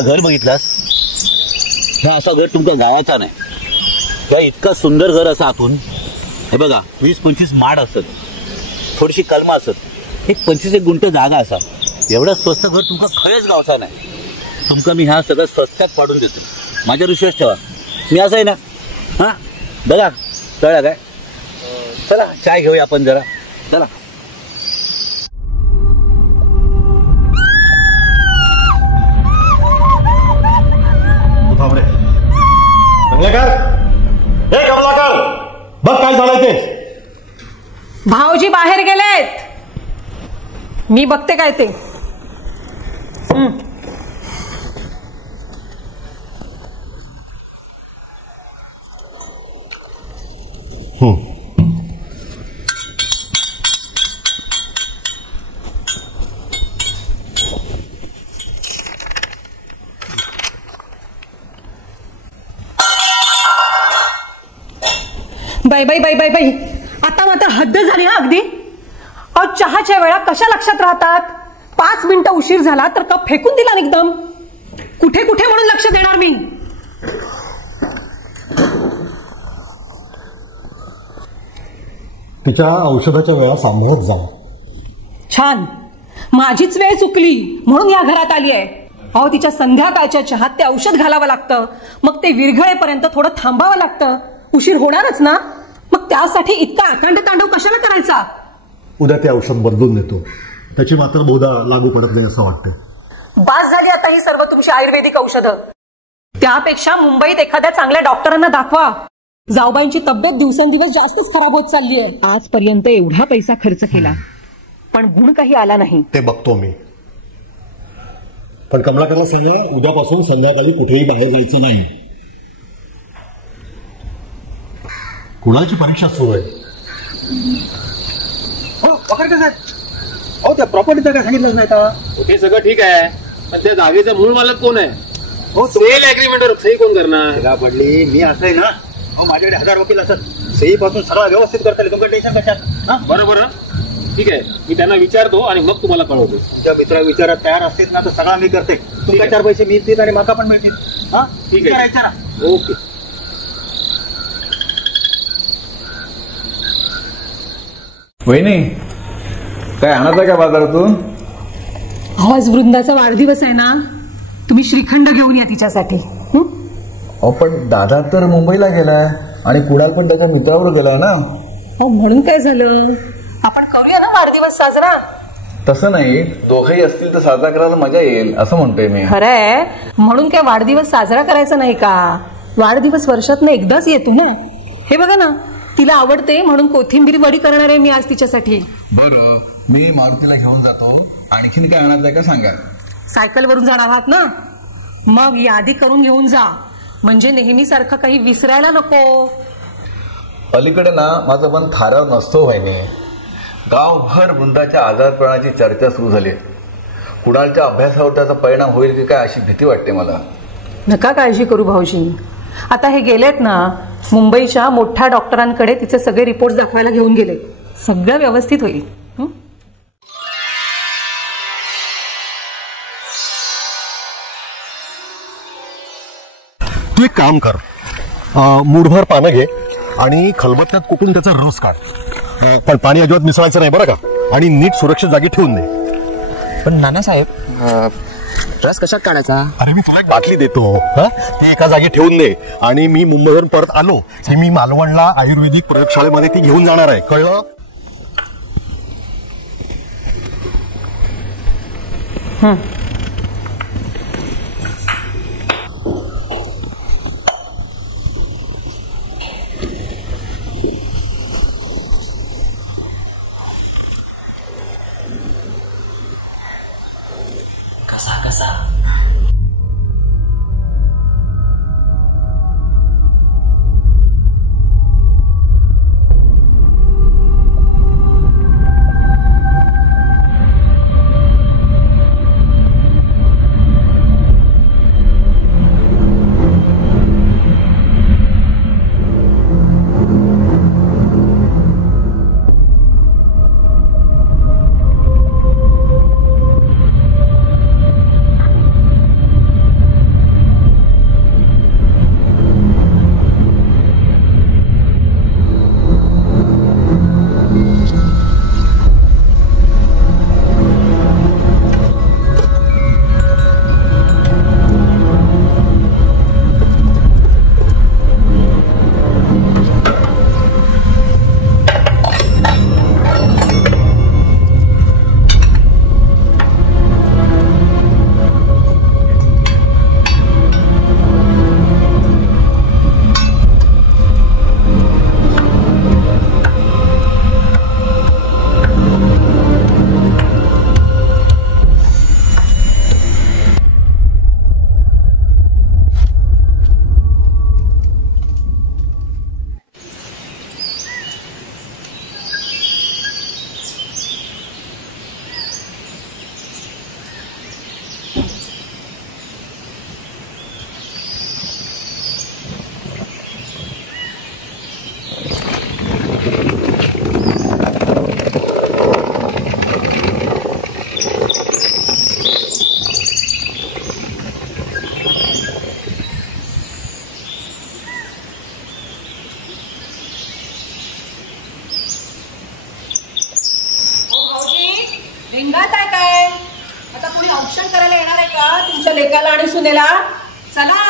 ह्या घर बघितलास? ह्या असं घर तुमका गावाचा नाही. ह्या इतका सुंदर घर असं आतून. हे बघा 20-25 माड असत, थोडीशी कलमा असत, एक 25 गुंठ जागा असा. एवढं स्वस्त घर तुमका खरंच गावचा नाही. तुमका मी ह्या सगळं स्वस्तात पाडून देतो. माझ्यावर विश्वास ठेवा. मी असं आहे ना. हां बघा कळलं काय? चला चाय घेऊया आपण जरा. चला. बघ काय झालंय ते. भाऊजी बाहेर गेलेत, मी बघते काय ते. बाई बाई बाई बाई बाई, आता मात्र हद्द झाली ना अगदी. अहो चहाच्या वेळा कशा लक्षात राहतात? 5 मिनिटं उशीर झाला तर कप फेकून दिला एकदम. कुठे कुठे म्हणून लक्ष देणार मी. तिच्या औषधाच्या वेळा सांभाळत जा. छान, माझीच वेळ चुकली म्हणून या घरात आली आहे. अहो तिच्या संध्याकाळच्या चहात ते औषध घालावं लागतं, मग ते विरघळेपर्यंत थोडं थांबावं लागतं. उशीर होणारच ना, मग त्यासाठी इतका अखंड तांडव कशाला करायचा? उद्या ते औषध बदलून देतो. त्याची मात्र बहुधा लागू पडत नाही असं वाटतंय. बास झाली आता ही सर्व तुमची आयुर्वेदिक औषधं. त्यापेक्षा मुंबईत एखाद्या चांगल्या डॉक्टरांना दाखवा. जाऊबाईंची तब्येत दिवसेंदिवस जास्तच खराब होत चालली आहे. आजपर्यंत एवढा पैसा खर्च केला पण गुण काही आला नाही. ते बघतो मी. पण कमलाकरला सांगा उद्यापासून संध्याकाळी कुठेही बाहेर जायचं नाही. कुणाची परीक्षा सुरू आहे? अहो त्या प्रॉपर्टीचं काय सांगितलंच नाही का? ते सगळं ठीक आहे, पण त्या जागेचा मूळ मालक कोण आहे? हो, सेल अग्रीमेंटवर सही कोण करणार? पडली मी असं आहे ना. माझ्याकडे 1000 वकील असतात. सही पासून सगळं व्यवस्थित करता येईल. तुमचं टेन्शन कशात? बरोबर. ठीक आहे, मी त्यांना विचारतो आणि मग तुम्हाला कळवतो. तुमच्या मित्र विचारात तयार असतील ना तर सगळं मी करते. तुमच्या 4 पैसे मिळतील आणि माका पण मिळतील. हा ठीक आहे, विचारा. ओके. वहिनी काय आणायचं का बाजारातून? आज वृंदाचा वाढदिवस आहे ना, तुम्ही श्रीखंड घेऊन या तिच्यासाठी. अहो पण दादा तर मुंबईला गेलाय आणि कुणाल पण त्याच्या मित्रावर गेलाय ना. हो म्हणून काय झालं, आपण करूया ना वाढदिवस साजरा. तसं नाही, दोघंही असतील तर साजरा करायला मजा येईल असं म्हणतोय मी. खरंय, म्हणून काय वाढदिवस साजरा करायचा नाही का? वाढदिवस वर्षातून एकदाच येतो ना. हे बघा ना, तिला आवडते म्हणून कोथिंबीर वडी करणार आहे मी आज तिच्यासाठी. बरं, मी मारुतीला घेऊन जातो. आणखीन काय आणायचंय का सांगा. सायकल वरून जाणार आहात ना, मग यादी करून घेऊन जा, म्हणजे नेहमीसारखं काही विसरायला नको. अलीकडे ना माझं मन थाराव नसतो वहिनी. गावभर वृंदाच्या आजारपणाची चर्चा सुरू झाली. कुणालच्या अभ्यासावर त्याचा परिणाम होईल की काय अशी भीती वाटते मला. नका काळजी करू भाऊजी. आता हे गेलेत ना मुंबईच्या मोठ्या डॉक्टरांकडे, तिचे सगळे रिपोर्ट दाखवायला घेऊन गेले. सगळं व्यवस्थित होईल. तू एक काम कर, मूठभर पानं घे आणि खलबत्त्यात कुटून त्याचा रस काढ. पण पाणी अजिबात मिसळायचं नाही बरं का, आणि नीट सुरक्षित जागी ठेवून दे. पण नानासाहेब, रस कशात काढायचा? अरे मी तुला एक बाटली देतो, ती एका जागी ठेवून दे. आणि मी मुंबईवरून परत आलो की मी मालवणला आयुर्वेदिक प्रयोगशाळेमध्ये ती घेऊन जाणार आहे, कळलं? लेकाला आणि सुनेला. चला.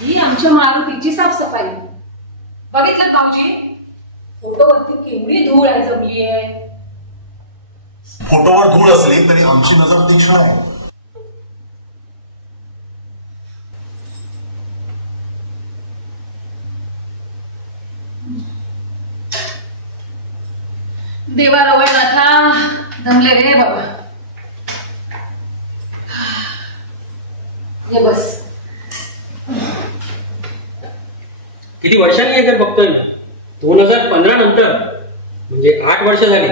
ही आमच्या मारुतीची साफसफाई. बघितलं भाऊजी, फोटोवरती केवढी धूळ आहे जमली आहे. फोटोवर धूळ असली तरी आमची नजर तीक्ष्ण आहे. देवा रवळनाथा, दमले रे बाबा. ये बस. किती वर्षांनी हे तर बघतोय ना. 2015 नंतर, म्हणजे 8 वर्ष झाली.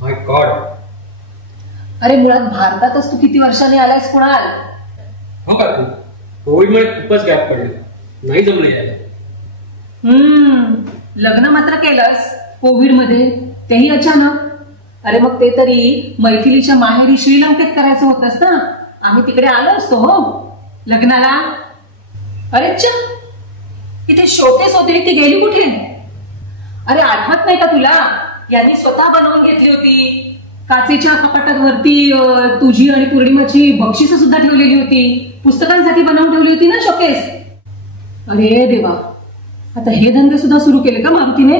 माय गॉड. अरे मुळात भारतातच तू किती वर्षांनी आलायस कुणाल? हो का तू? कोविडमुळे खूपच गॅप पडले, नाही जमलं यायला. लग्न मात्र केलंस कोविड मध्ये, तेही अचानक. अरे मग ते तरी मैथिलीच्या माहेरी श्रीलंकेत करायचं होतंस ना. आम्ही तिकडे आलो असतो हो लग्नाला. अरे तिथे शोकेस होते, ती गेली कुठे? अरे आठवत नाही का तुला? यांनी स्वतः बनवून घेतली होती. काचेच्या कपाटावरती तुझी आणि पौर्णिमाची बक्षिसं सुद्धा ठेवलेली होती. पुस्तकांसाठी बनवून ठेवली होती ना शोकेस. अरे देवा, आता हे धंदे सुद्धा सुरू केले का मारुतीने?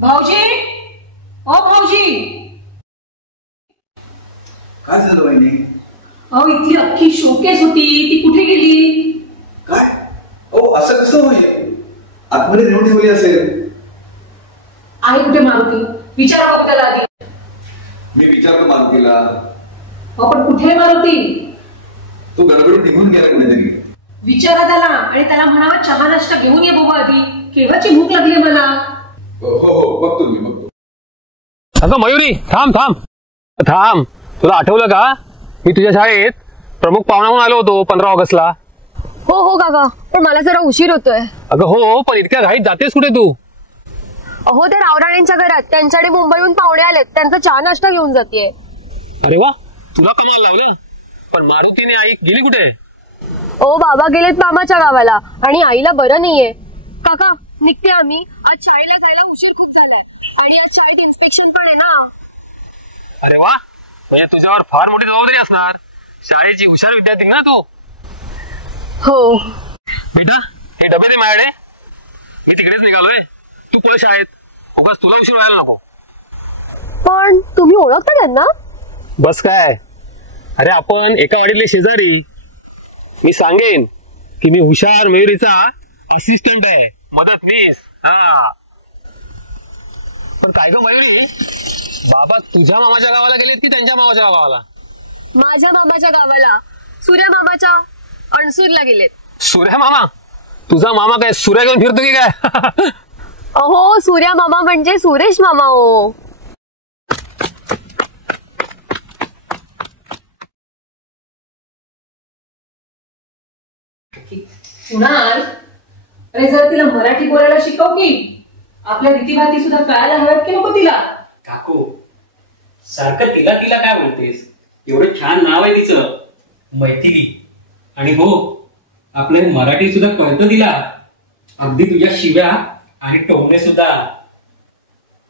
भाऊजी, ओ भाऊजी. काय झालं वहिनी? अहो इथली अख्खी शोकेस होती, ती कुठे गेली? काय? ओ असं कसं होईल? आतमध्ये नेऊन ठेवली असेल. आहे कुठे मारुती? विचारा बघू त्याला आधी. मी विचारतो मारुतीला. पण कुठे मारुती? तू गडबडीत निघून गेला कुठेतरी. विचारा त्याला आणि त्याला म्हणावा चहा नाश्ता घेऊन ये बाबा आधी. केव्हाची भूक लागली मला. हो बघतो मी बघतो. अगं मयुरी, थांब थांब थांब. तुला आठवलं का, मी तुझ्या शाळेत प्रमुख पाहुणा म्हणून आलो होतो 15 ऑगस्टला. हो काका, पण मला जरा उशीर होतोय. अगं हो, पण इतक्या घाईत जातेस कुठे तू? अहो ते रावराणेंच्या घरात त्यांच्याकडे मुंबईहून पाहुणे आलेत, त्यांचा चहा नाश्ता घेऊन जाते. अरे वा, तुला कमाल लावलं. पण मारुतीने आई गेली कुठे? ओ बाबा गेलेत मामाच्या गावाला आणि आईला बरं नाहीये. काका निघते आम्ही. आज शाळेला जायला उशीर खूप झालाय आणि आज शाळेत इन्स्पेक्शन पण आहे ना. अरे वा, म्हणजे तुझ्यावर फार मोठी जबाबदारी असणार. शाळेची हुशार विद्यार्थी ना तू. हो बेटा, हे डबे दे माझ्याकडे. मी तिकडेच निघालोय. तू पळ शाळेत, उगाच तुला उशीर व्हायला नको. पण तुम्ही ओळखता त्यांना? बस काय, अरे आपण एका वाडीतले शेजारी. मी सांगेन की मी हुशार मयुरीचा असिस्टंट आहे, मदतनीस. पण काय ग मयुरी, बाबा तुझ्या मामाच्या गावाला गेलेत की त्यांच्या मामाच्या गावाला? माझ्या मामाच्या गावाला, सूर्या मामाच्या अणसूरला गेलेत. सूर्या मामा? तुझा मामा काय सूर्या घेऊन फिरतो की काय? अहो सूर्या मामा म्हणजे सुरेश मामा हो. कुणाल, अरे जर तिला मराठी बोलायला शिकव की. आपल्या रीतीभाती सुद्धा कळायला हव्यात की नको तिला? काकू, सारखं तिला तिला काय बोलतेस? एवढं छान नाव आहे तिचं, मैथिली. आणि हो, आपलं मराठी सुद्धा कळतं तिला. अगदी तुझ्या शिव्या आणि टोमणे सुद्धा.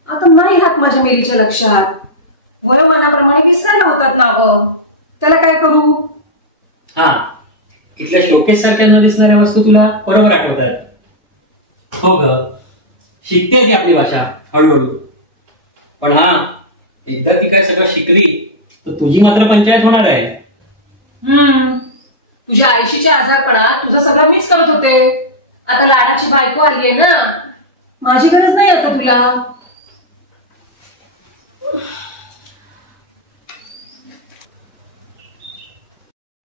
आता नाही हात माझ्या मेलीच्या लक्षात. वयोमानाप्रमाणे विसरायला होतात नावं. त्याला काय करू? हा, इथल्या शोकेस सारख्या न दिसणाऱ्या वस्तू तुला बरोबर आठवत आहेत. हो ग, शिकते ती आपली भाषा हळूहळू. पण हा, एकदा ती काय सगळं शिकली तर तुझी मात्र पंचायत होणार आहे. तुझ्या आयशीच्या आजारपणात तुझा सगळा मिस करत होते. आता लाडाची बायको आलीये ना, माझी गरज नाही आता तुला.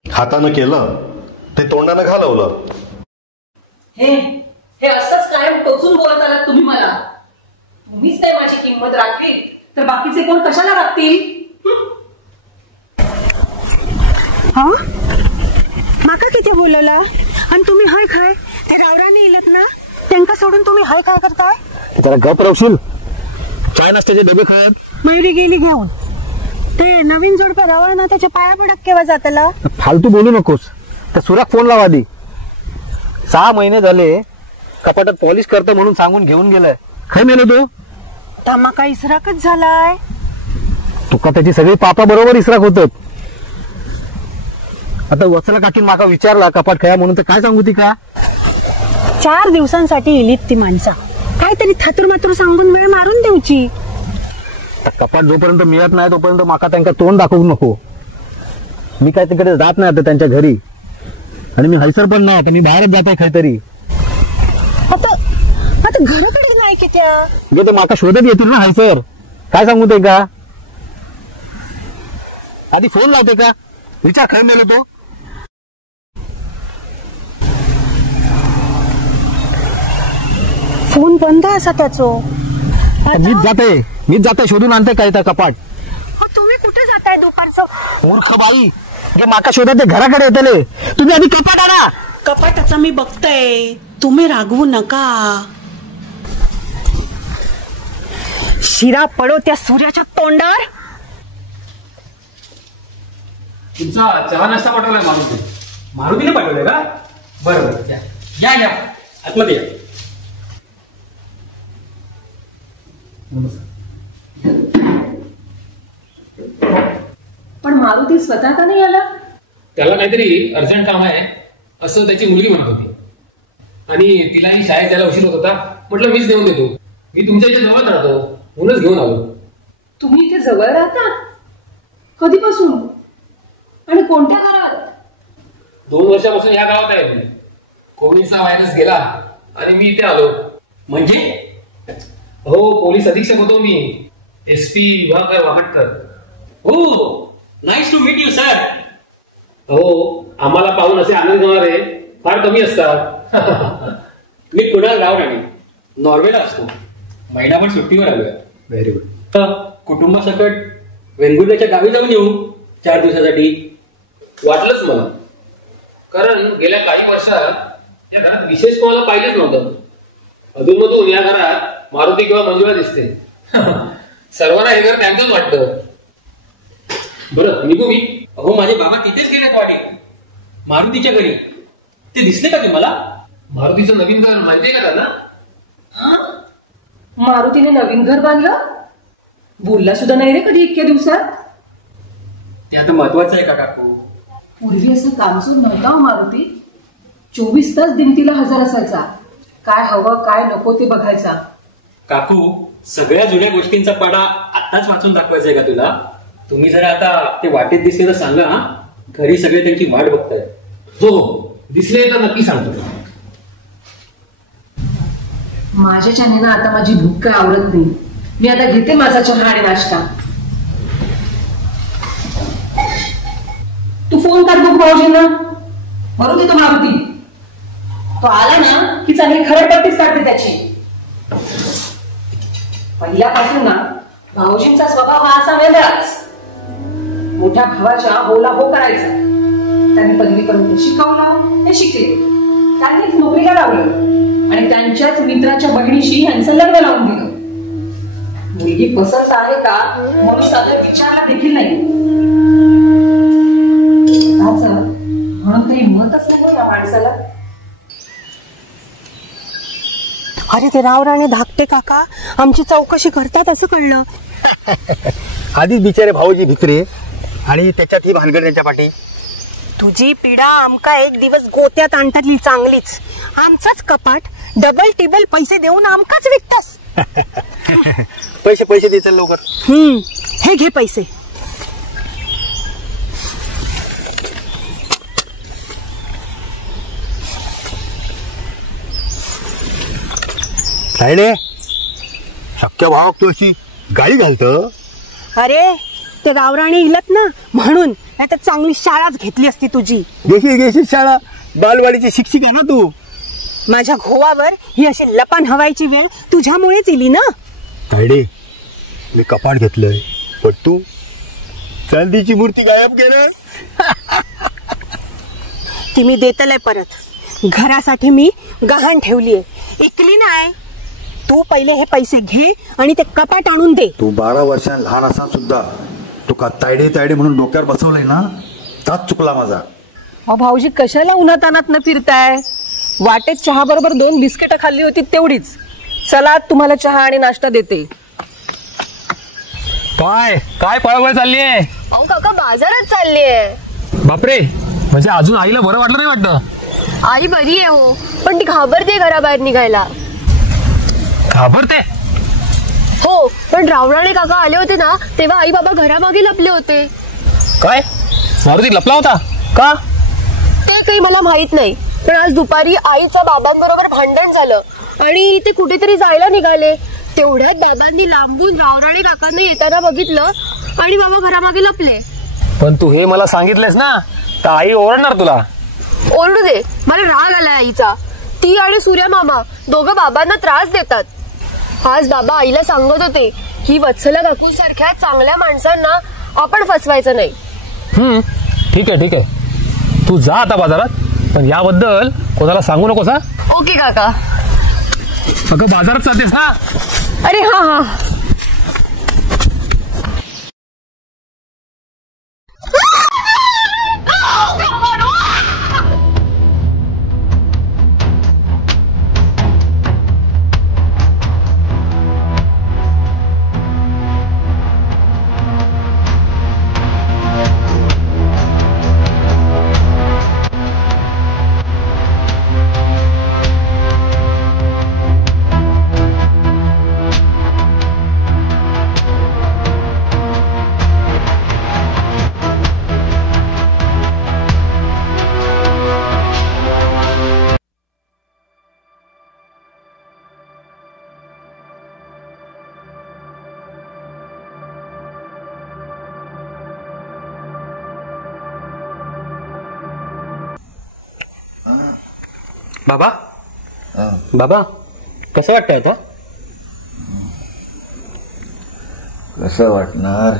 हातानं केलं ते तोंडानं घालवलं. हे असंच कायम टोचून बोलत आलात तुम्ही मला. तुम्हीच नाही माझी किंमत राखली तर बाकीचे कोण कशाला राखतील? माका किती बोलवला आणि तुम्ही हाय खाय ते रावराने इलत ना, त्यांना सोडून तुम्ही हाय खाय करताय. जरा गप रवशील. काय नसते डबे खात. मयुरी गेली घेऊन. ते नवीन जोडपं रवळ ना त्याच्या पाया पडक केव्हा जातला? फालतू बोलू नकोस. त्या सुराक फोन लावा आधी. 6 महिने झाले कपाटात पॉलिश करतो म्हणून सांगून घेऊन गेलाय. काय मेलो तो? धमाका इसराकच झालाय. तुका त्याची सगळी पापा बरोबर इसराक होतात. आता वत्सला काकीन माका विचारला कपाट खेळा म्हणून तर काय सांगू ती का? 4 दिवसांसाठी इलीत ती माणसा. काहीतरी थातूर मातूर सांगून वेळ मारून द्यायची. कपाट जोपर्यंत मिळत नाही तोपर्यंत माका त्यांना तोंड दाखवू नको. मी काय तिकडे जात नाही आता त्यांच्या घरी. आणि मी हैसर पण नाही. आता मी बाहेरच जात आहे काहीतरी. आता घराकडे नाही की त्या ते माका शोधत येतील ना हैसर. काय सांगू ते का? आधी फोन लावते का? विचार खरं मेलो तो. फोन बंद असा त्याचो. मीच जाते शोधून आणते काय त्या कपाट. तुम्ही कुठे जाताय दुपारचं? मूर्ख बाई, जे माका शोधत ते घराकडे येतले. तुम्ही आधी कपाट आणा. कपाटाचा मी बघताय, तुम्ही रागवू नका. शिरा पडो त्या सूर्याच्या तोंडावर. तुमचा चहा नाश्ता पाठवलाय मारुतीने पाठवलाय का? बरोबर, या आतमध्ये या. पण मारुती स्वतः का नाही आला? त्याला काहीतरी अर्जंट काम आहे असं त्याची मुलगी म्हणत होती. आणि तिलाही शाळेत जायला उशीर होत होता. म्हटलं मीच नेऊन देतो. मी तुमच्या इथे जवळ राहतो म्हणूनच घेऊन आलो. तुम्ही इथे जवळ राहता? कधीपासून आणि कोणत्या घरात? 2 वर्षापासून या गावात आहे मी. कोविडचा व्हायरस गेला आणि मी इथे आलो. म्हणजे? हो, पोलीस अधीक्षक होतो मी. SP विभाकर वामटकर. हो, nice to meet you sir. हो, आम्हाला पाहून असे आनंद होणारे फार कमी असतात. मी कुणाल रावराणे, नॉर्वेला असतो. महिनाभर सुट्टीवर आलोय. Very good. तर कुटुंबासकट वेंगुर्ल्याच्या गावी जाऊन येऊ 4 दिवसासाठी. वाटलंच मला, कारण गेल्या काही वर्षात या घरात विशेष कोणाला पाहिलेच नव्हतं. अधूनमधून या घरात मारुती किंवा मंजुळा दिसते. सर्वांना हे घर त्यांचंच वाटतं. बरं, निघू मी? हो, माझे बाबा तिथेच गेलेत वाडी, मारुतीच्या घरी. ते दिसले का तुम्हाला? मारुतीचं नवीन घर माहितीये का त्यांना? मारुतीने नवीन घर बांधलं? बोलला सुद्धा नाही रे कधी इतक्या दिवसात. ते आता महत्वाचं आहे का काकू? पूर्वी असं कामसून नव्हता हो मारुती. 24 तास दिमतीला हजर असायचा. काय हवं काय नको ते बघायचा. काकू, सगळ्या जुन्या गोष्टींचा पाडा आताच वाचून दाखवायचंय का तुला? तुम्ही जरा आता ते वाटेत दिसले तर सांगा. घरी सगळे त्यांची वाट बघतायत. हो, दिसले तर नक्की सांगतो. माझ्या चहाने आता माझी भूक काय आवडत नाही. मी आता घेते माझा चहा आणि नाश्ता. तू फोन कर बघ भाऊजींना. मारुती तो मारुती तो आला ना की चांगली खरडपट्टीच काढते त्याची. पहिल्यापासून ना भाऊजींचा स्वभाव हा असा वेगळाच. मोठ्या भावाच्या होला हो करायचा. त्यांनी पदवीपर्यंत शिकवलं, ते शिकले. त्यांनीच नोकरीला लावलं आणि त्यांच्याच मित्राच्या बहिणीशी यांचं लग्न लावून दिलं. मुलगी पसंत आहे का म्हणून साधं विचारला देखील नाही. म्हणून काही मतच नाही या माणसाला. अरे ते रावराणे धाकटे काका आमची चौकशी करतात असं कळलं. आधीच बिचारे भाऊजी भित्रे आणि त्याच्यात ही भानगड त्यांच्या पाठी. तुझी पिढा आमका एक दिवस गोत्यात आणतातली चांगलीच. आमचाच कपाट डबल टिबल पैसे देऊन आमकाच विकतास. पैसे दे चल लवकर. हे घे पैसे. काय शक्य भाव तू अशी गाडी घालतं? अरे ते रावराणे इलत ना म्हणून. नाही तर चांगली शाळाच घेतली असती तुझी. घेशील शाळा. बालवाडीची शिक्षिका ना तू. माझ्या घोवावर ही अशी लपान हवायची वेळ तुझ्यामुळेच इली ना. तायडे, मी कपाट घेतलंय पण तू चांदीची मूर्ती गायब केलं. ती मी देतलंय परत. घरासाठी मी गहाण ठेवलीये, इकली नाही. तू पहिले हे पैसे घे आणि ते कपाट आणून दे. तू 12 वर्षां लहान असा सुद्धा तुका तायडे म्हणून डोक्यावर बसवलंय ना, त्याच चुकला माझा. अहो भाऊजी, कशाला उन्हातानात न फिरताय? वाटेत चहा बरोबर 2 बिस्किटं खाल्ली होती तेवढीच. चला तुम्हाला चहा आणि नाश्ता देते. काय पळवळ चालली आहे? अहो काका, बाजारात चालली आहे. बापरे, म्हणजे अजून आईला बरं वाटलं नाही वाटतं? आई बरी आहे हो, पण ती घाबरते घराबाहेर निघायला. घाबरते? हो, पण रावणाने काका आले होते ना, तेव्हा आई बाबा घरामागे लपले होते. काय? मारुती लपला होता का? ते काही मला माहित नाही, पण आज दुपारी आईच्या बाबांबरोबर भांडण झालं आणि ते कुठेतरी जायला निघाले. तेवढ्यात बाबांनी लांबून रावराणे काकांना येताना बघितलं आणि बाबा घरामागे लपले. पण तू हे मला सांगितलंस ना, तर आई ओरडणार तुला. ओरडू दे, मला राग आलाय आईचा. ती आणि सूर्या मामा दोघं बाबांना त्रास देतात. आज बाबा आईला सांगत होते की वत्सला काकूंसारख्या चांगल्या माणसांना आपण फसवायचं नाही. ठीक आहे, तू जा आता बाजारात, पण याबद्दल कोणाला सांगू नकोस हा. ओके काका. अगं बाजारात जातेस ना? अरे हा. बाबा कसं वाटतंय आता? कसं वाटणार?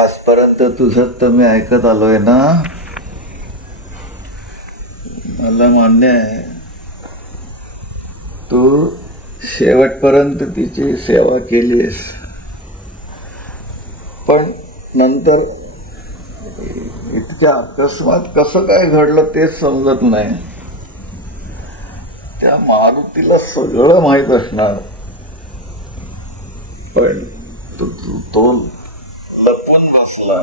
आजपर्यंत तुझं तर मी ऐकत आलोय ना, मला मान्य आहे तू शेवटपर्यंत तिची सेवा केलीस, पण नंतर इतक्या अकस्मात कसं काय घडलं तेच समजत नाही. त्या मारुतीला सगळं माहीत असणार, पण तो लपून बसला.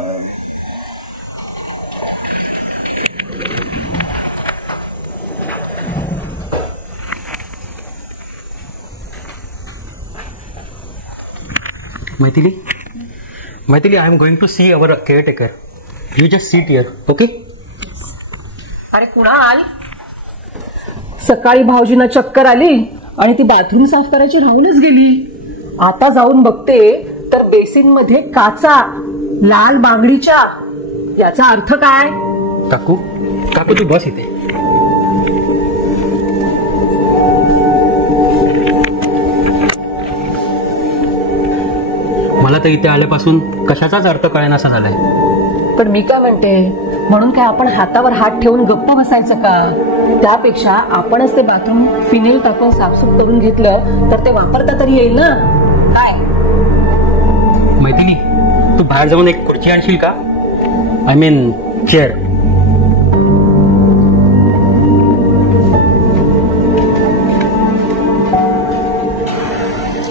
Maithili, I am going to see our caretaker. You just sit here, okay? अरे कुणाल, सकाळी भाऊजींना चक्कर आली आणि ती बाथरूम साफ करायची राहूनच गेली. आता जाऊन बघते तर बेसिन मध्ये काचा लाल बांगडीच्या. याचा अर्थ काय? काकू तू बस इथे. मला तर इथे आल्यापासून कशाचाच अर्थ कळेनासा झालाय. पण मी काय म्हणते, म्हणून काय आपण हातावर हात ठेवून गप्प बसायचं का? त्यापेक्षा आपणच ते बाथरूम फिनेल टाकून साफसूफ करून घेतलं तर ते वापरता तरी येईल ना. काय मैथिली, तू बाहेर जाऊन एक खुर्ची आणशील का? I mean chair.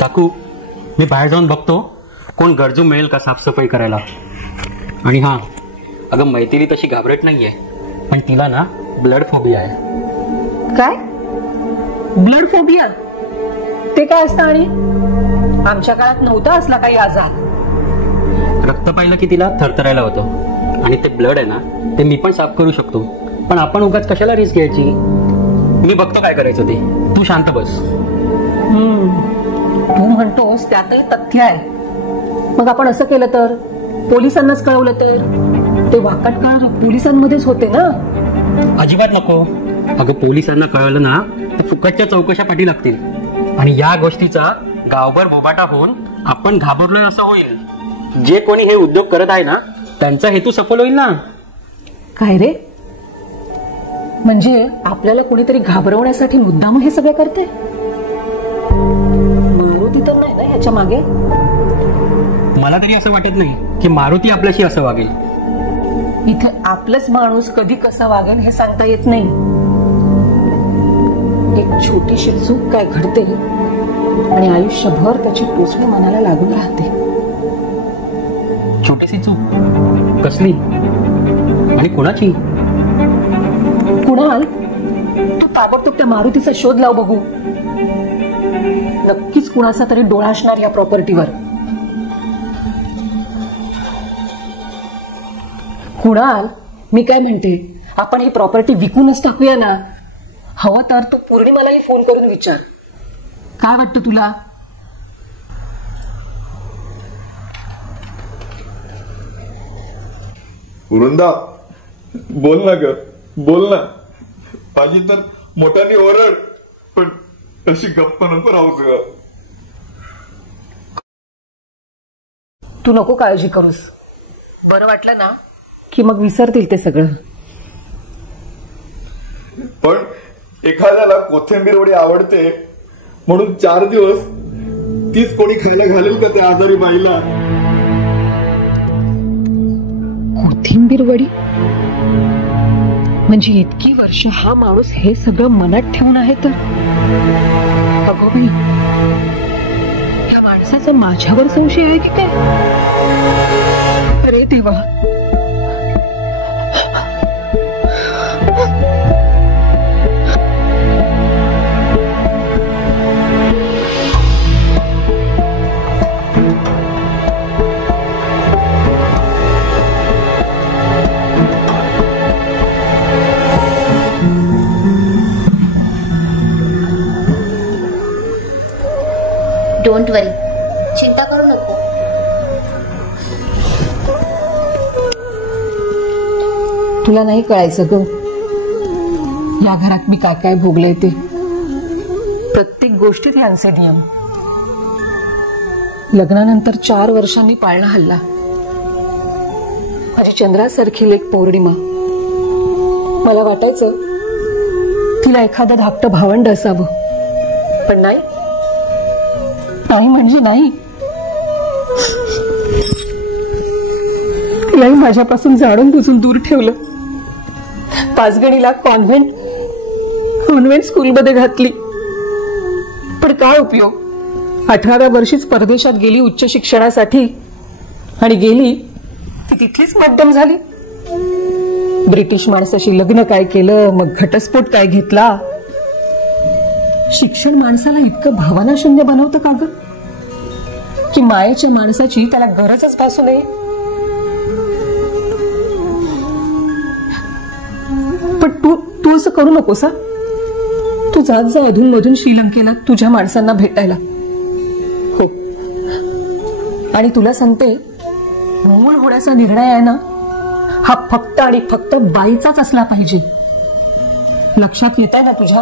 काकू, मी बाहेर जाऊन बघतो कोण गरजू मिळेल का साफसफाई करायला. आणि हा, अगं मैथिली तशी घाबरट नाहीये, पण तिला ना ब्लड फोबिया आहे. काय? Blood phobia? ते काय असतं? आणि आमच्या काळात नव्हता असला काही आजार. रक्त पाहिलं की तिला थरथरायला होतं, आणि ते ब्लड आहे ना, ते मी पण साफ करू शकतो. पण आपण उगाच कशाला रिस्क घ्यायची? मी बघतो काय करायचं ते, तू शांत बस. तू म्हणतोस त्यातही तथ्य आहे. मग आपण असं केलं तर, पोलिसांनाच कळवलं तर? ते वाकट काळ पोलिसांमध्येच होते ना. अजिबात नको. अगं पोलिसांना कळवलं ना तर फुकटच्या चौकशा पाठी लागतील, आणि या गोष्टीचा गावभर बोबाटा होऊन आपण घाबरलोय असं होईल. जे कोणी हे उद्योग करत आहे ना, त्यांचा हेतू सफल होईल ना. काय रे, म्हणजे आपल्याला कोणीतरी घाबरवण्यासाठी मुद्दाम हे सगळं करते? मारुती तर नाही ना ह्याच्या मागे? मला तरी असं वाटत नाही की मारुती आपल्याशी असं वागेल. इथं आपलंच माणूस कधी कसा वागेल हे सांगता येत नाही. एक छोटीशी चूक काय घडते आणि आयुष्यभर त्याची टोचणी मनाला लागून राहते. छोटीशी चूक कसली आणि कोणाची? कुणाल, तू ताबडतोब त्या मारुतीचा शोध लाव बघू. नक्कीच कुणाचा तरी डोळा असणार या प्रॉपर्टीवर. कुणाल, मी काय म्हणते, आपण ही प्रॉपर्टी विकूनच टाकूया ना. हवं तर तू पौर्णिमालाही फोन करून विचार. काय वाटतं तुला? वृंदा, बोल ना ग, बोल ना. माझी तर मोठ्याने ओरड, पण तशी गप्प नको राहूस ग. तू नको काळजी करूस. बरं वाटलं ना की मग विसरतील ते सगळं. पण एखाद्याला कोथिंबीर वडी आवडते म्हणून 4 दिवस तीच कोणी खायला घालेल का त्या आजारी बाईला? कोथिंबीर वडी म्हणजे इतकी वर्ष हा माणूस हे सगळं मनात ठेवून आहे तर? अगो बाई, या माणसाचा माझ्यावर संशय आहे की काय? अरे देवा. डोंट वरी, चिंता करू नको. तुला नाही कळायचं ग, या घरात मी काय काय भोगले ते. प्रत्येक गोष्टीत यांचे नियम. लग्नानंतर 4 वर्षांनी पाळणा हल्ला. माझी चंद्रासारखी लेक पौर्णिमा. मला वाटायचं तिला एखादं धाकटं भावंड असावं, पण नाही. नाही म्हणजे नाही. तिलाही माझ्यापासून जाणून बुजून दूर ठेवलं. पाचगणीला कॉन्व्हेंट स्कूलमध्ये घातली. पण काय उपयोग? 18व्या वर्षीच परदेशात गेली उच्च शिक्षणासाठी, आणि गेली ती तिथलीच मध्यम झाली. ब्रिटिश माणसाशी लग्न काय केलं, मग घटस्फोट काय घेतला. शिक्षण माणसाला इतकं भावनाशून्य बनवतं का ग, की मायेच्या माणसाची त्याला गरजच भासू नये. पण तू असं करू नकोस. तू जात जा अधून मधून श्रीलंकेला तुझ्या माणसांना भेटायला. हो, आणि तुला सांगते, मूळ होण्याचा निर्णय आहे ना, हा फक्त आणि फक्त बाईचाच असला पाहिजे. लक्षात येत आहे ना तुझ्या?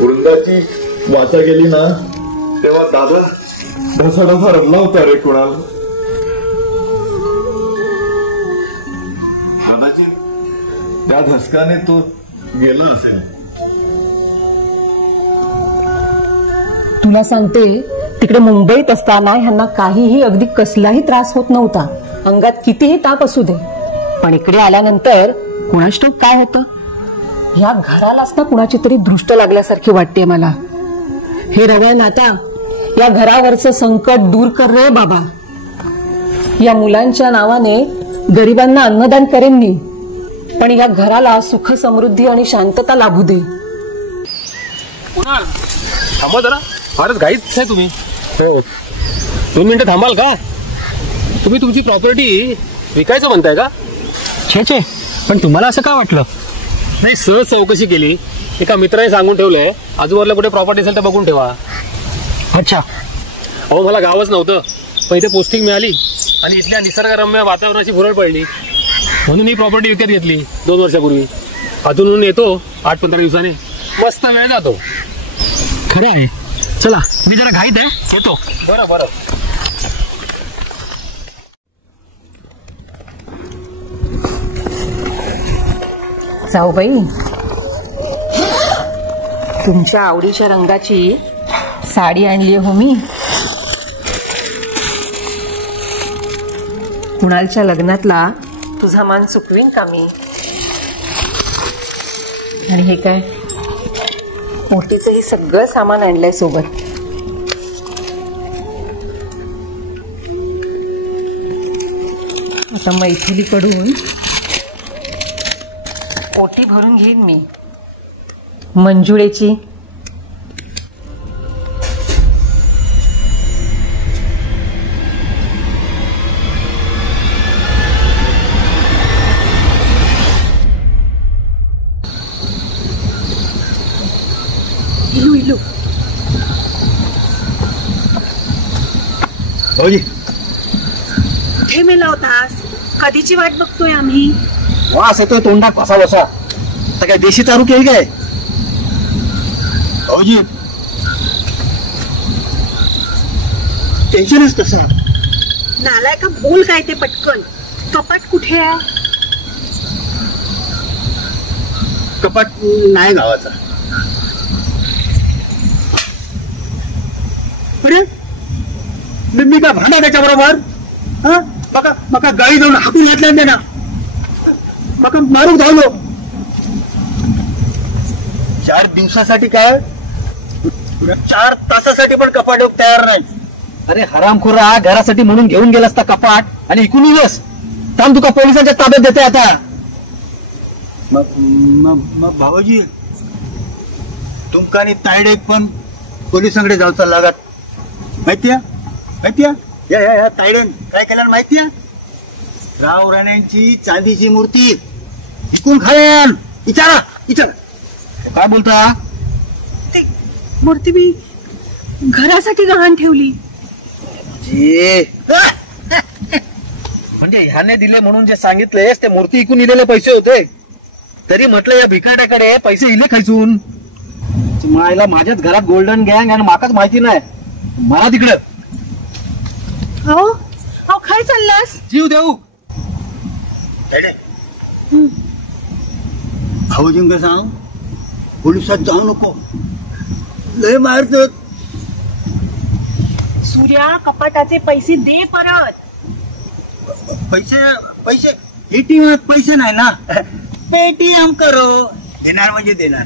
वृंदाची वाचा गेली ना, तेव्हा दादा ढसा रडला होता रे कुणाल. दादाची त्या धसकाने तो गेला असेल. तुला सांगते, तिकडे मुंबईत असताना ह्यांना काहीही, अगदी कसलाही त्रास होत नव्हता. अंगात कितीही ताप असू दे. पण इकडे आल्यानंतर कुणास ठाऊक काय होतं. या घरालाच ना कुणाची तरी दृष्ट लागल्यासारखी वाटते मला. हे रवळ नाता, या घरावरचं संकट दूर कर रे बाबा. या मुलांच्या नावाने गरिबांना अन्नदान करेन मी, पण या घराला सुख समृद्धी आणि शांतता लाभू दे. थांबा जरा, फारच घाईत आहे तुम्ही. हो, 2 मिनिटं थांबाल का? तुम्ही तुमची प्रॉपर्टी विकायचं म्हणताय का? छे, पण तुम्हाला असं का वाटलं? नाही, सहज चौकशी केली. एका मित्राने सांगून ठेवलंय, आजूबाजूला कुठे प्रॉपर्टी असेल तर बघून ठेवा. अच्छा. अहो, मला गावच नव्हतं, पण इथे पोस्टिंग मिळाली आणि इथल्या निसर्गरम्य वातावरणाची भुरळ पडली, म्हणून ही प्रॉपर्टी विकत घेतली 2 वर्षापूर्वी. अजून येतो 8-15 दिवसाने, मस्त वेळ जातो. खरं आहे. चला, मी जरा घाईत आहे, येतो. बरं. जाऊ बाई, तुमच्या आवडीच्या रंगाची साडी आणली हो मी. कुणालच्या लग्नातला तुझा मान चुकवीन का मी? आणि हे काय, मोठीचं हे सगळं सामान आणलंय सोबत. आता मैथिलीकडून ओटी भरून घेईन मी मंजुळेची. इलू इलू भाऊजी कुठे मेला होतास? कधीची वाट बघतोय आम्ही. वास येतोय तोंडात बसा बसा. आता काय देशी चारू केली काय भाऊजी? टेन्शनच तसा. नालाय का बोल काय ते पटकन. कपाट कुठे आहे? कपाट नाही गावाचा. मी का भांडा त्याच्या बरोबर? मका गाडी जाऊन हाकून घेतल्या ना, मका मारून धावलो. 4 दिवसासाठी काय, 4 तासासाठी पण कपाट तयार नाही. अरे हरामखोरा, घरासाठी म्हणून घेऊन गेला असता कपाट आणि इकून दिवस थांब, तुका पोलिसांच्या ताब्यात देते आता. मग भाऊजी तुमका आणि तायडे पण पोलिसांकडे जाऊचा लागत माहितीया? या तायडेन काय केलं माहितीया? राव राण्यांची चांदीची मूर्ती विकून खायन. विचारा काय बोलता? ती मूर्ती मी घरासाठी गहाण ठेवली. म्हणजे ह्याने दिले म्हणून जे सांगितलेस ते मूर्ती विकून दिलेले पैसे होते. तरी म्हटलं या भिकाड्याकडे पैसे इले खायचून. मायला माझ्याच घरात गोल्डन गँग आणि माकाच माहिती नाही. मला तिकडं हो काय चाललास? जीव देऊ भाऊजींग सांग, पोलिसात जाऊ नको, लय मारतात. सूर्या, कपाटाचे पैसे दे परत. पैसे एटीएम पैसे नाही ना, पेटीएम करो. देणार म्हणजे देणार.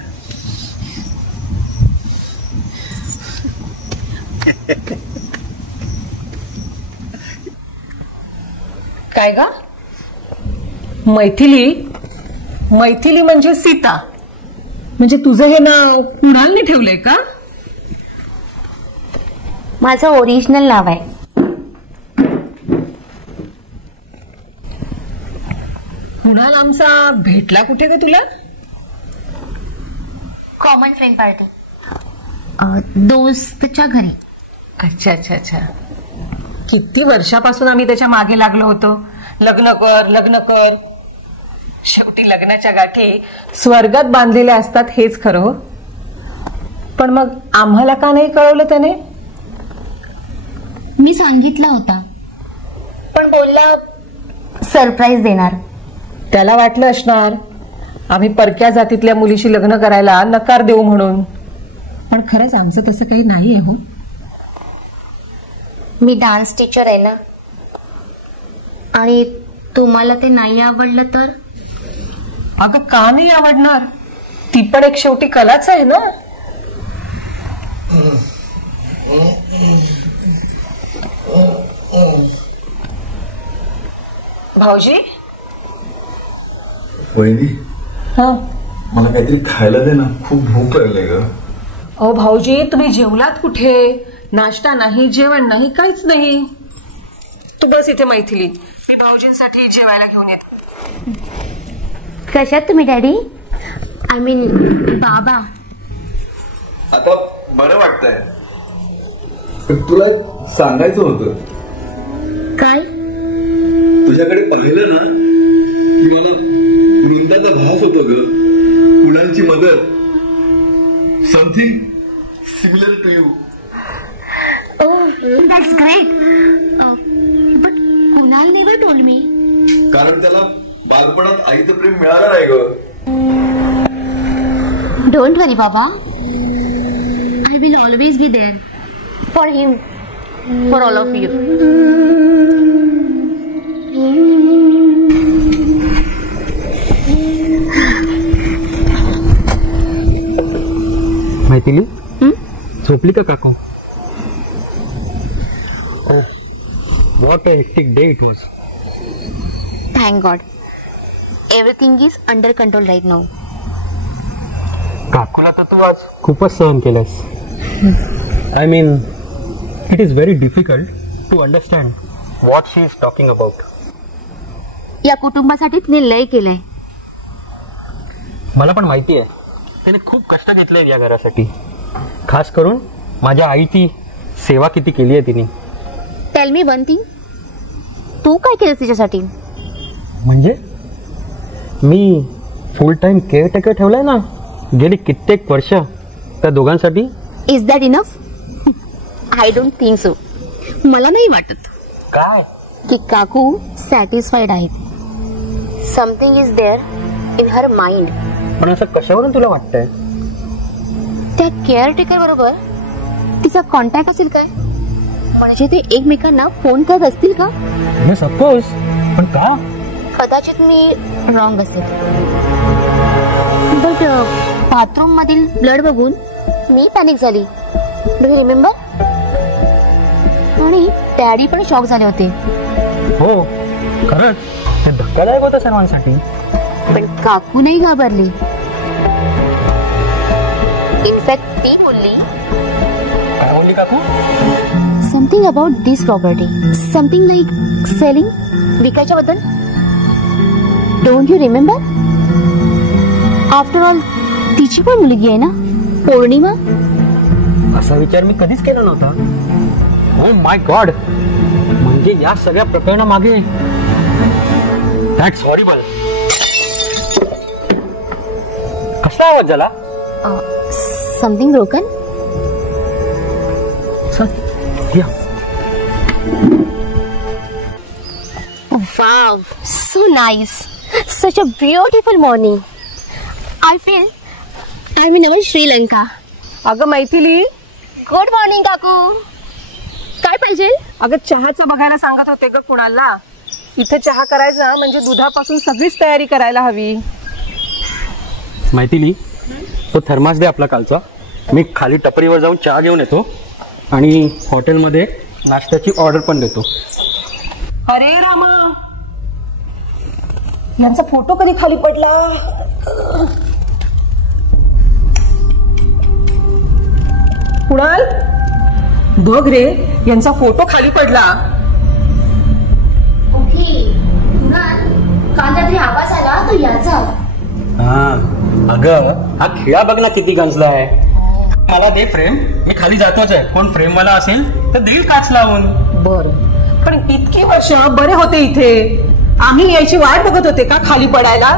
काय गा? मैथिली म्हणजे सीता. म्हणजे तुझं हे नाव कुणालने ठेवलंय का? माझं ओरिजिनल नाव आहे. कुणाल आमचा भेटला कुठे ग तुला? कॉमन फ्रेंड पार्टी, दोस्तच्या घरी. अच्छा. किती वर्षापासून आम्ही त्याच्या मागे लागलो होतो, लग्न कर. शेवटी लग्नाच्या गाठी स्वर्गात बांधलेल्या असतात हेच खरं हो. पण मग आम्हाला का नाही कळवलं त्याने? मी सांगितलं होता, पण बोलला सरप्राईज देणार. त्याला वाटलं असणार आम्ही परक्या जातीतल्या मुलीशी लग्न करायला नकार देऊ म्हणून. पण खरंच आमचं तसं काही नाही आहे हो. मी डान्स टीचर आहे ना, आणि तुम्हाला ते नाही आवडलं तर? अगं का नाही आवडणार? ती पण एक शेवटी कलाच आहे ना. भाऊजी वहिनी, हा मला काहीतरी खायला दे ना, खूप भूक लागली ग. अहो भाऊजी, तुम्ही जेवलात कुठे? नाश्ता नाही, जेवण नाही, काहीच नाही. तू बस इथे मैथिली, मी भाऊजींसाठी जेवायला घेऊन येते. कशात तुम्ही डॅडी? आय मीन बाबा. आता बरं वाटतंय. तुला सांगायचं होतं. काय? तुझ्याकडे पाहिलं ना की मला वृंदाचा भास होतो ग. कुणालची मदत, something similar to you. Oh, that's great. But Kunal never told me. कारण त्याला बालपणात आईचं प्रेम मिळालं नाही ग. Don't worry, Baba. I will always be there. For him, for all of you. Maithili झोपली का काकू? What a hectic day it was. Thank God. Everything is under control right now. काकूला तर तू आज खूपच सहन केलंस. I mean, it is very difficult to understand what she is talking about. या कुटुंबासाठी तिने लय केलंय. मला पण माहिती आहे त्याने खूप कष्ट घेतले या घरासाठी. खास करून माझ्या आईची सेवा किती केली आहे तिने. टेल मी वन थिंग, तू काय केलं तिच्यासाठी? म्हणजे मी फुल टाइम केअरटेकर ठेवलाय ना गेली कित्येक वर्ष त्या दोघांसाठी. Is that enough? I don't think so. मला नाही वाटत काय की काकू सॅटिस्फाईड आहेत. Something is there in her mind. पण असं कशावरून तुला वाटतंय? त्या केअरटेकर बरोबर तिचा कॉन्टॅक्ट असेल काय? म्हणजे ते एकमेकांना फोन करत असतील का? Yes of course. पण का? कदाचित मी रॉंग असेल. बट बाथरूम मधील ब्लड बघून मी पॅनिक झाली. Do you remember? आणि डॅडी पण शॉक झाले होते. हो खरंच ते धक्कादायक होतं सर्वांसाठी. पण काकू नाही घाबरली. इनफॅक्ट ती बोलली. काय बोलली काकू? Something about this property. Something like selling, विकायच्या बद्दल. Don't you remember? After all तिची पण मुलगी आहे ना, पौर्णिमा. असा विचार मी कधीच केला नव्हता. Oh my God. म्हणजे या सगळ्या प्रकरणामागे दॅट्स हॉरिबल. कसला आवाज झाला? Something broken. Wow, so nice. Such a beautiful morning. I feel I'm in our Sri Lanka. अगं मैथिली. गुड मॉर्निंग काकू. काय पाहिजे? अगं चहाचं बघायला सांगत होते ग कुणाला. इथे चहा करायचा म्हणजे दुधापासून सगळीच तयारी करायला हवी. मैथिली तो थर्मास दे आपला कालचा. मी खाली टपरीवर जाऊन चहा घेऊन येतो आणि हॉटेलमध्ये नाश्त्याची ऑर्डर पण देतो. अरे रामा, यांचा फोटो कधी खाली पडला? कुणाल बघ रे, यांचा फोटो खाली पडला. ओके काल रात्री आवाज आला तो याचा. अगं हा खिळा बघ ना किती गंजला आहे. मला दे फ्रेम, मी खाली जातोच आहे. कोण फ्रेम वाला असेल तर देईल काच लावून. बर, पण इतकी वर्ष बरे होते इथे. आम्ही यायची वाट बघत होते का खाली पडायला?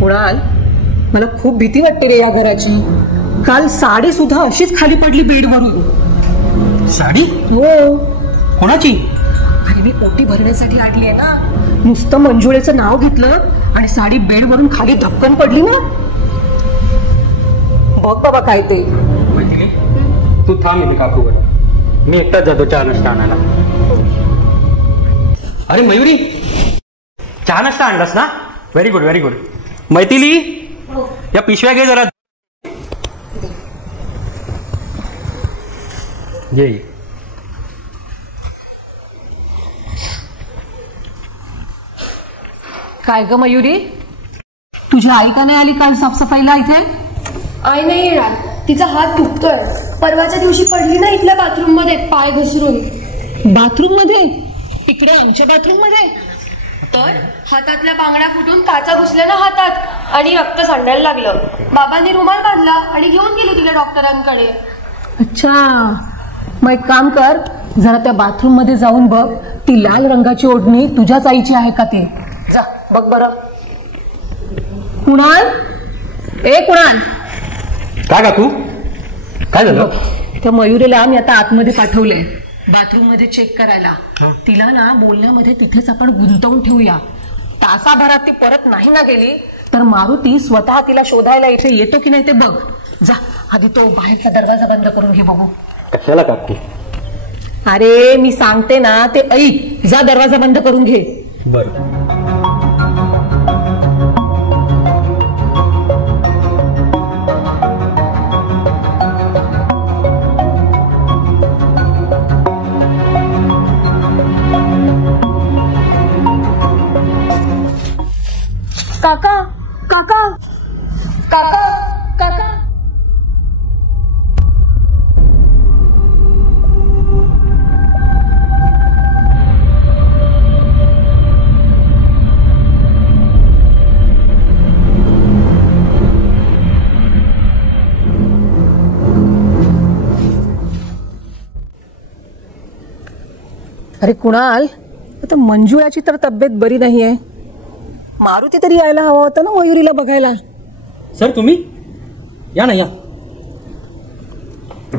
कुणाल मला खूप भीती वाटते रे या घराची. काल साडी सुद्धा अशीच खाली पडली बेडवरून. साडी? हो. कोणाची? अरे मी ओटी भरण्यासाठी आली आहे ना. नुसतं मंजुळेचं नाव घेतलं आणि साडी बेडवरून खाली धपकन पडली ना. बघ बाबा काय ते. तू थांब इथे काकूवर. मी एकटाच जातो चहा नाश्ता आणायला. अरे मयुरी, चहा नाश्ता आणलास ना? Very good very good. Maithili या पिशव्या घे जरा. ये काय ग मयुरी, तुझी आई का नाही आली काल साफसफाईला इथे? आई नाही येणार, तिचा हात दुखतोय. परवाच्या दिवशी पडली ना इथल्या बाथरूम मध्ये पाय घसरून. बाथरूम मध्ये? इकडे आमच्या बाथरूम मध्ये? तर हातातल्या बांगड्या फुटून काचा घुसल्या ना हातात आणि रक्त सांडायला लागलं. बाबांनी रुमाल बांधला आणि घेऊन गेले तिला डॉक्टरांकडे. अच्छा, मग एक काम कर, जरा त्या बाथरूम मध्ये जाऊन बघ ती लाल रंगाची ओढणी तुझ्याच आईची आहे का ते. जा बघ बरं. कुणाल, ए कुणाल. काय काकू, काय झालं? त्या मयुरीला आम्ही आता आतमध्ये पाठवलंय बाथरूम मध्ये चेक करायला. तिला ना बोलण्यामध्ये तिथेच आपण गुंतवून ठेवूया. तासाभरात ती परत नाही ना गेली तर मारुती स्वतः तिला शोधायला इथे येतो की नाही ते बघ. जा आधी तो बाहेरचा दरवाजा बंद करून घे बघू. कशाला काकी? अरे मी सांगते ना ते ऐक. जा दरवाजा बंद करून घे. बरं. काका काका काका काका. अरे कुणाल, आता मंजुळाची तर तब्येत बरी नाहीये. मारुती तरी यायला हवा होता ना मयुरीला बघायला. सर तुम्ही या ना, या.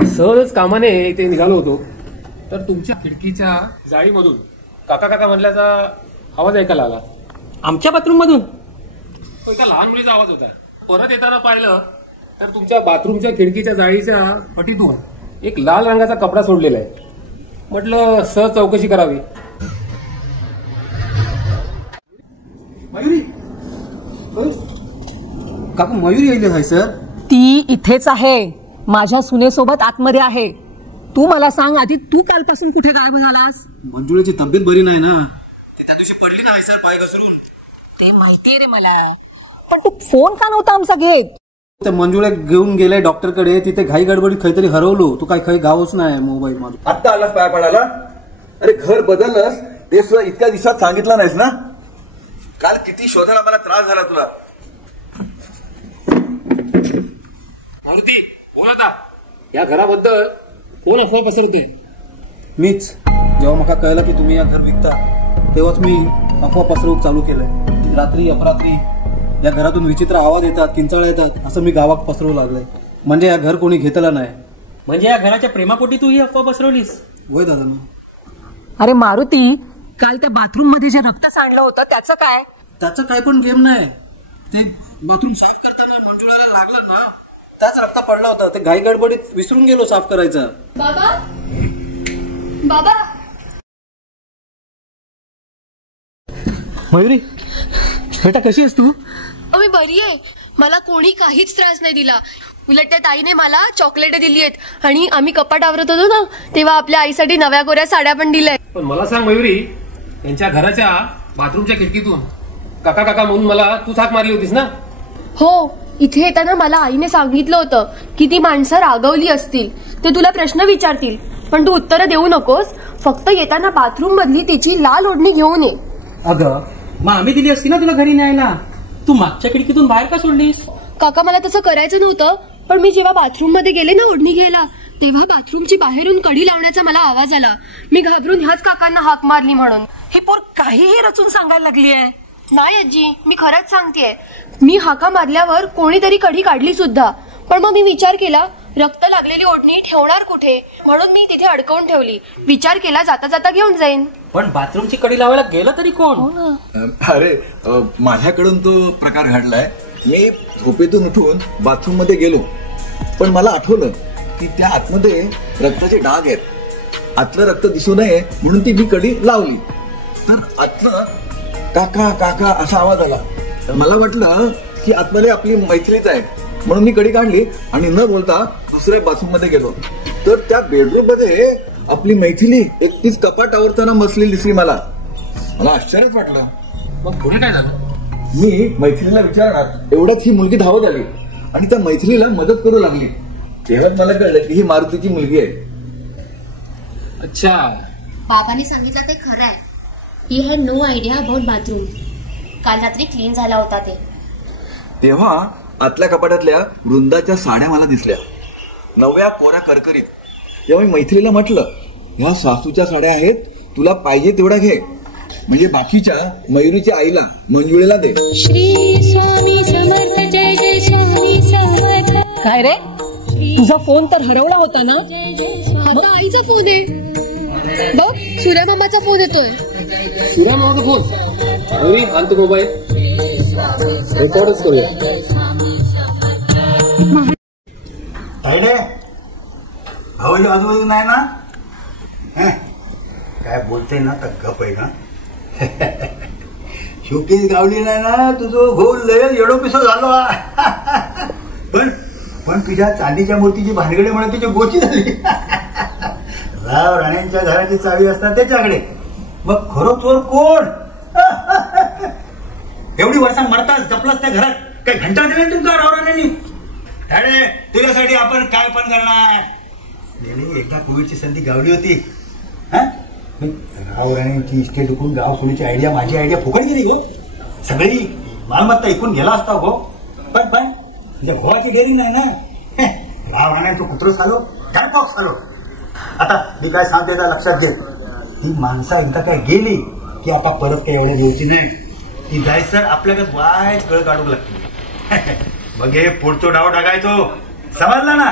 सहज कामाने इथे निघालो होतो तर तुमच्या खिडकीच्या जाळीमधून काका काका म्हणल्याचा आवाज ऐकायला आला. आमच्या बाथरूम मधून? तो एका लहान मुलीचा आवाज होता. परत येताना पाहिलं तर तुमच्या बाथरूमच्या खिडकीच्या जाळीच्या फटीतून एक लाल रंगाचा कपडा सोडलेला आहे. म्हटलं सहज चौकशी करावी. मयुरी, काकू मयुरी आली आहे सर. ती इथेच आहे, माझ्या सुनेसोबत आतमध्ये आहे. तू मला सांग आधी, तू कालपासून कुठे गायब झालास? मंजुळाची तब्येत बरी नाही ना, ती त्या दिवशी पडली नाही सर पाय घसरून. ते माहितीये रे मला, पण तू फोन का नव्हता आमचा घेत? त्या मंजुळा घेऊन गेले डॉक्टरकडे. तिथे घाई गडबडीत काहीतरी हरवलो. तू काही गावच नाही मोबाईल माझा. आत्ता आलास पाय पडायला? अरे घर बदललंस ते सुद्धा इतक्या दिवसात सांगितलं नाहीस ना. काल किती शोधायला मला त्रास झाला तुला. मारुती बोल आता. या घराबद्दल कोण अफवा पसरते? मीच. जेव्हा मला कळलं की तुम्ही या घर विकता तेव्हाच मी अफवा पसरवून चालू केलंय. रात्री अपरात्री या घरातून विचित्र आवाज येतात, किंचाळ येतात असं मी गावात पसरवू लागलंय. म्हणजे या घर कोणी घेतलं नाही. म्हणजे या घराच्या प्रेमापोटी तू ही अफवा पसरवलीस? होय दादा मी. अरे मारुती, काल त्या बाथरूम मध्ये जे रक्त सांडलं होतं त्याचं काय? त्याचं काय पण गेम नाही. ते बाथरूम साफ करताना मंजुळाला लागलं ना, त्याच रक्त पडला होता. ते घाई गडबडीत विसरून गेलो साफ करायचं. बाबा बाबा. मयुरी बेटा कशी आहेस तू? मी बरी आहे. मला कोणी काहीच त्रास नाही दिला. उलट त्या ताईने मला चॉकलेट दिली आहेत आणि आम्ही कपाट आवरत होतो ना तेव्हा आपल्या आईसाठी नव्या कोऱ्या साड्या पण दिल्या. पण मला सांग मयुरी, यांच्या घराच्या बाथरूमच्या खिडकीतून काका काका म्हणून मला तू हाक मारली होतीस ना? हो, इथे येताना मला आईने सांगितलं होतं की ती माणसं रागवली असतील, ते तुला प्रश्न विचारतील, पण तू उत्तरं देऊ नकोस. फक्त येताना बाथरूम मधली तिची लाल ओढणी घेऊन ये. अगं मग आम्ही दिली असती ना तुला घरी न्यायला. तू मागच्या खिडकीतून बाहेर का सोडलीस? काका मला तसं करायचं नव्हतं, पण मी जेव्हा बाथरूम मध्ये गेले ना ओढणी घ्यायला तेव्हा बाथरूमची बाहेरून कडी लावण्याचा मला आवाज आला. मी घाबरून ह्याच काकांना हाक मारली म्हणून. हे पोर काहीही रचून सांगायला लागली आहे. नाही आजी, मी खरंच सांगतेय. मी हाका मारल्यावर कोणीतरी कडी काढली सुद्धा, पण मग मी विचार केला रक्त लागलेली ओढणी ठेवणार कुठे, म्हणून मी तिथे अडकवून ठेवली. विचार केला जाता जाता घेऊन जाईन. पण बाथरूमची कडी लावायला गेला तरी कोण? अरे माझ्याकडून तो प्रकार घडलाय. मी झोपेतून उठून बाथरूम मध्ये गेलो, पण मला आठवलं की त्या आतमध्ये रक्ताचे डाग आहेत. आतलं रक्त दिसू नये म्हणून ती मी कडी लावली, तर आतलं काका काका असा आवाज आला. मला वाटलं की आतमध्ये आपली मैत्रीच आहे म्हणून मी कडी काढली आणि न बोलता दुसऱ्या बाथरूम मध्ये गेलो. तर त्या बेडरूम मध्ये आपली मैथिली एकटीच कपाट आवरताना बसलेली दिसली. मला आश्चर्यच वाटलं. मग पुढे काय झालं? मी मैथिलीला विचारणार एवढ्यात ही मुलगी धावत आली आणि त्या मैथिलीला मदत करू लागली. तेव्हाच मला कळलं की ही मारुतीची मुलगी आहे. अच्छा, बाबांनी सांगितलं ते खरं आहे. He had no idea about bathroom. काल रात्री क्लीन झाला होता ते. तेव्हा आतल्या कपाटातल्या वृंदाच्या साड्या मला दिसल्या, नव्या कोऱ्या करकरीत. तेव्हा मी मैत्रीला म्हटलं, ह्या सासूच्या साड्या आहेत, तुला पाहिजे तेवढा घे, म्हणजे बाकीच्या मयुरीच्या आईला मंजुळेला दे. श्री स्वामी समर्थ जय जय स्वामी समर्थ. काय रे, तुझा फोन तर हरवला होता ना? आता आईचा फोन आहे बघ, सूर्यमामाचा फोन येतोय. सूर्यमामाचा फोन? मयुरी आणतो मोबाईल, रेकॉर्डच करूया. आजूबाजू नाही ना? काय बोलते ना तर गप आहे ना. शोकेस गावली नाही ना तुझं घोल लय एडो पिसो झालो. पण तुझ्या चांदीच्या मूर्तीची भानगडे म्हणून तुझी गोची झाली. राव राण्यांच्या घराची चावी असतात त्याच्याकडे, मग खरो चोर कोण? एवढी वर्षा मरताच जपलास त्या घरात, काय घंटा दिला तुमचा राव राण्यांनी? अरे तुझ्यासाठी आपण काय पण करणार. एकदा कोविडची संधी गावली होती. राव राण्यांची इस्टेट विकून गाव सोडीची आयडिया, माझी आयडिया फुकट गेली गो. सगळी मालमत्ता ऐकून गेला असता गो. पण तुझ्या भावाची डेअरिंग नाही ना. राव राण्यांचं कुत्र झालो, डॅपॉक्स झालो. आता मी काय सांगते त्या लक्षात घे. ती माणसं एकदा काय गेली की आता परत काही एवढं द्यायची नाही. ती जायसर आपल्याकडे वाईट कळ काढू लागते. मग हे पुढचो डाव टाकायचो, समजला ना.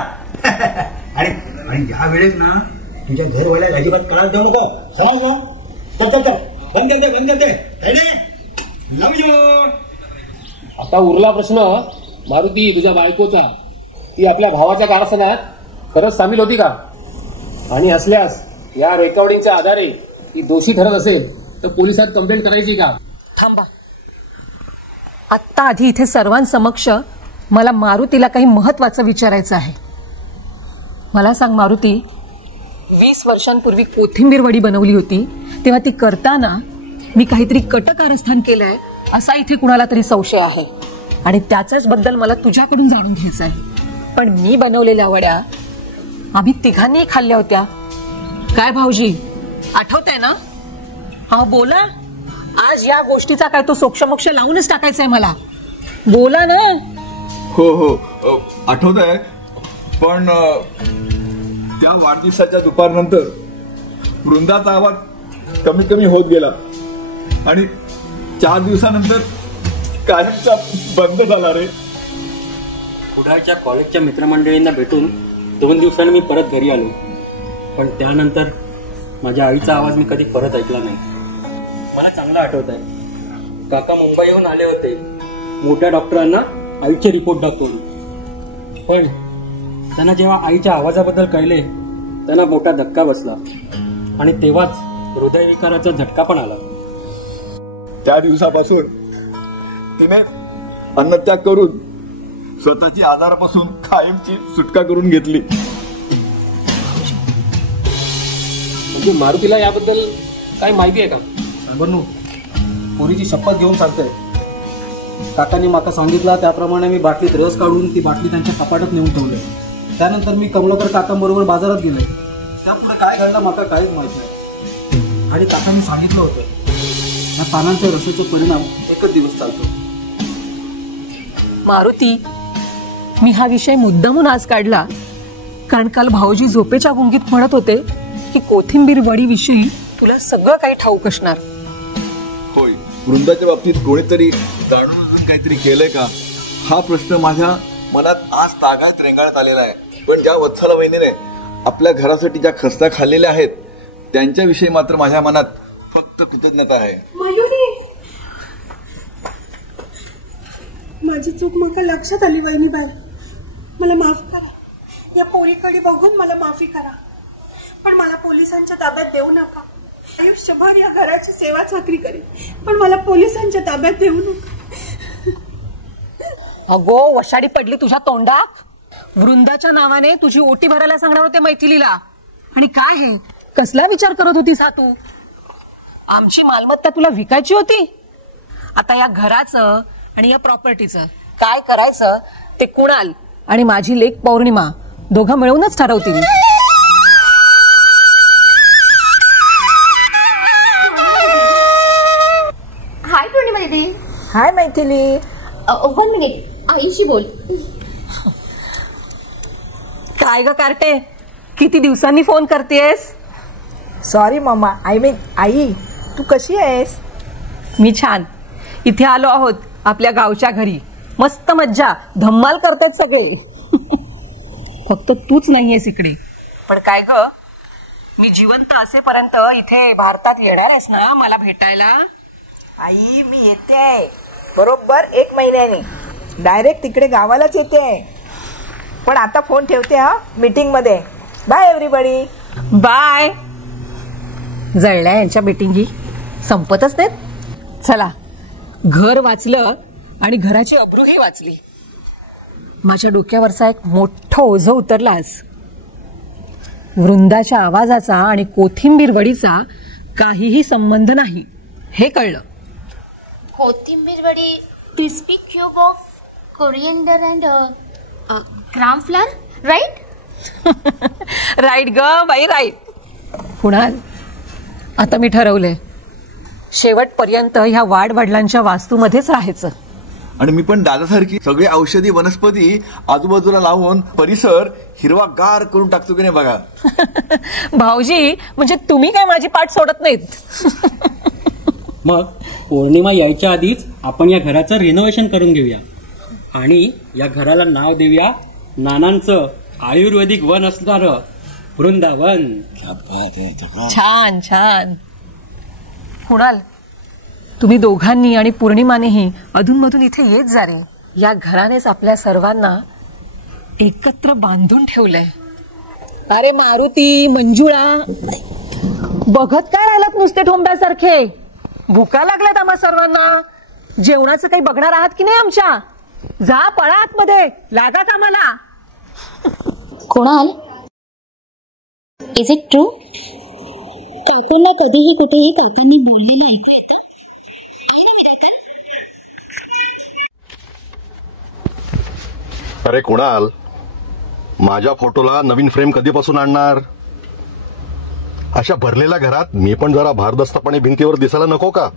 आणि या वेळेस ना तुझ्या घरवाल्या अजिबात कळत देऊ नका, समजलं? चल बंद करते. लव यू. आता उरला प्रश्न मारुती तुझ्या बायकोचा. ती आपल्या भावाच्या कारस्थानात खरंच सामील होती का? आणि असल्यास या रेकॉर्डिंगच्या आधारे ती दोषी ठरत असेल तर पोलिसात कंप्लेंट करायची का? थांबा. आत्ता आधी इथे सर्वांसमक्ष मला मारुतीला काही महत्वाचं विचारायचं आहे. मला सांग मारुती, 20 वर्षांपूर्वी कोथिंबीर वडी बनवली होती तेव्हा ती करताना मी काहीतरी कटकारस्थान केलंय असा इथे कुणाला तरी संशय आहे, आणि त्याच्याच बद्दल मला तुझ्याकडून जाणून घ्यायचं आहे. पण मी बनवलेल्या वड्या आम्ही तिघांनी खाल्ल्या होत्या. काय भाऊजी, आठवतंय ना? हा बोला. आज या गोष्टीचा काय तो सोक्षमोक्ष लावूनच टाकायचंय मला. बोला ना. हो आठवत आहे. पण त्या वाढदिवसाच्या दुपारनंतर वृंदाचा आवाज कमी कमी होत गेला आणि 4 दिवसानंतर कायमचा बंद झाला रे. कुडाळच्या कॉलेजच्या मित्रमंडळींना भेटून 2 दिवसांनी मी परत घरी आलो. पण त्यानंतर माझ्या आईचा आवाज मी कधी परत ऐकला नाही. मला चांगलं आठवत आहे, काका मुंबईहून आले होते मोठ्या डॉक्टरांना आईचे रिपोर्ट दाखवून. पण त्यांना जेव्हा आईच्या आवाजाबद्दल कळले त्यांना मोठा धक्का बसला आणि तेव्हाच हृदयविकाराचा झटका पण आला. त्या दिवसापासून तिने अन्नत्याग करून स्वतःची आजारापासून कायमची सुटका करून घेतली. म्हणजे मारुतीला याबद्दल काय माहिती आहे का? बन्नू, पोरीची शपथ घेऊन सांगतोय. काकांनी माका सांगितलं त्याप्रमाणे मी बाटलीत रस काढून ती बाटली त्यांच्या कपाटात नेऊन ठेवली. त्यानंतर मी कमलाकर काकांबरोबर बाजारात गेले. त्यापुढे काय घडलं माका काहीच माहित नाही. आणि काकांनी सांगितलं होतं या पानांच्या रसाचा परिणाम एकच दिवस चालतो. मारुती, मी हा विषय मुद्दामून आज काढला कारण काल भाऊजी झोपेच्या गुंगीत म्हणत होते की कोथिंबीर वडी विषयी तुला सगळं काही ठाऊक असणार. होय, वृंदाच्या बाबतीत कोणीतरी जाणून काहीतरी केलंय का हा प्रश्न माझ्या मनात आज तागायत रेंगाळत आलेला आहे. पण ज्या वत्सला वहिनीने आपल्या घरासाठी ज्या खस्ता खाल्लेल्या आहेत त्यांच्याविषयी मात्र माझ्या मनात फक्त कृतज्ञता आहे. मयुरी, माझी चूक मका लक्षात आली वहिनीबाई. मला माफ करा. या पोरीकडे बघून मला माफी करा. पण मला पोलिसांच्या ताब्यात देऊ नका. आयुष्यभर या घराची सेवा चाकरी करेन, पण मला पोलिसांच्या ताब्यात देऊ नका. अगो, वशाडी पडली तुझ्या तोंडात. वृंदाच्या नावाने तुझी ओटी भरायला सांगणार होते मैथिलीला. आणि काय हे कसला विचार करत होतीस हा तू? आमची मालमत्ता तुला विकायची होती. आता या घराचं आणि या प्रॉपर्टीचं काय करायचं ते कुणाल आणि माझी लेक पौर्णिमा दोघं मिळूनच ठरवतील. हाय पौर्णिमा दीदी. हाय मैथिली. 1 मिनिट, आईशी बोल. काय ग कार्टे, किती दिवसांनी फोन करतेस? सॉरी मम्मा, आय मीन आई, तू कशी आहेस? मी छान. इथे आलो आहोत आपल्या गावच्या घरी. मस्त मज्जा, धम्माल करतात सगळे. फक्त तूच नाहीयेस इकडे. पण काय ग, मी जिवंत असेपर्यंत इथे भारतात येणार आहेस ना मला भेटायला? आई, मी येते बरोबर 1 महिन्याने. डायरेक्ट तिकडे गावालाच येते. पण आता फोन ठेवते हा, मीटिंग मध्ये. Bye everybody. बाय. जळल्या यांच्या मीटिंगी संपतच नाहीत. चला, घर वाचलं आणि घराची अब्रूही वाचली. माझ्या डोक्यावरचा एक मोठं ओझं उतरलं आज. वृंदाच्या आवाजाचा आणि कोथिंबीर वडीचा काहीही संबंध नाही हे कळलं. कोथिंबीर वडी, crispy cube of coriander and gram flour, right? Right ग बाई, राईट. कुणाल, आता मी ठरवलंय शेवटपर्यंत ह्या वाडवडिलांच्या वास्तूमध्येच राहायचं. आणि मी पण दादासारखी सगळे औषधी वनस्पती आजूबाजूला लावून परिसर हिरवागार करून टाकतो की नाही बघा. भाऊजी, म्हणजे तुम्ही काय माझी पाठ सोडत नाहीत. मग पौर्णिमा यायच्या आधीच आपण या घराचं रिनोव्हेशन करून घेऊया आणि या घराला नाव देऊया नानांचं आयुर्वेदिक वन असणारं वृंदावन. छान छान. कुणाल, तुम्ही दोघांनी आणि पौर्णिमानेही अधूनमधून इथे येत जा रे. या घरानेच आपल्या सर्वांना एकत्र बांधून ठेवलंय. अरे मारुती, मंजुळा, बघत काय राहिलात नुसते ठोंब्यासारखे? भुका लागल्यात आम्हा सर्वांना. जेवणाचं काही बघणार आहात की नाही आमच्या? जा, पळा आतमध्ये, लागा कामाला. Kunal, is it true? काकांना कधीही कुठेही काकांनी बोलले नाही. अरे कुणाल, माझ्या फोटोला नवीन फ्रेम कधीपासून आणणार? अशा भरलेल्या घरात मी पण जरा भारदस्तपणे भिंतीवर दिसायला नको का?